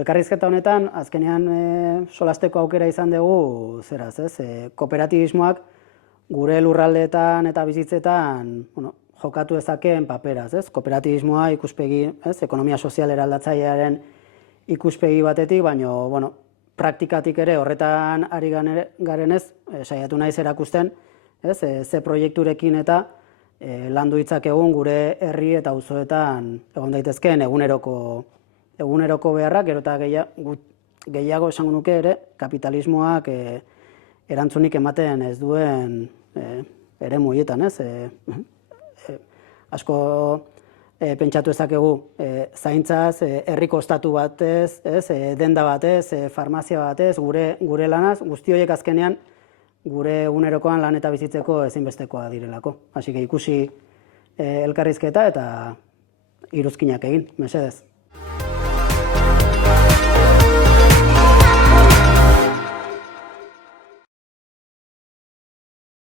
elkarrizketa honetan, azkenean solasteko aukera izan dugu, kooperatibismoak gure lurraldeetan eta bizitzetan jokatu dezakeen paperaz, kooperatibismoa ikuspegi, ekonomia sozial eraldatzailearen ikuspegi batetik, baina, praktikatik ere horretan ari garenez, saiatu naiz erakusten, ze proiekturekin eta landu ditzakegun gure herri eta auzoetan egon daitezkeen eguneroko beharrak, gero eta gehiago esango nuke ere, kapitalismoak erantzunik ematen ez duen eremu horietan, asko pentsatu ezakegu zaintzaz, herriko ostatu batez, denda batez, farmazia batez, gure lanaz, guzti horiek azkenean gure egunerokoan lan eta bizitzeko ezinbestekoa direlako. Hasi ikusi elkarrizketa eta iruzkinak egin, mesedez.